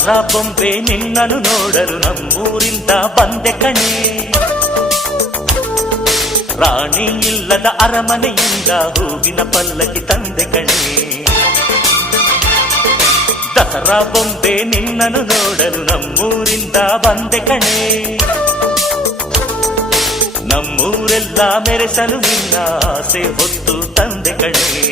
ದಸರಾ ಬೊಂಬೆ ನಿನ್ನನ್ನು ನೋಡಲು ನಮ್ಮೂರಿಂದ ಬಂದೆ ಕಣೆ. ರಾಣಿ ಇಲ್ಲದ ಅರಮನೆಯಿಂದ ಹೂವಿನ ಪಲ್ಲಕ್ಕಿ ತಂದೆ ಕಣೆ. ದಸರಾ ಬೊಂಬೆ ನಿನ್ನನ್ನು ನೋಡಲು ನಮ್ಮೂರಿಂದ ಬಂದೆ ಕಣೆ. ನಮ್ಮೂರೆಲ್ಲ ಮೆರೆಸಲು ನಿನ್ನ ಆಸೆ ಹೊತ್ತು ತಂದೆ ಕಣೆ.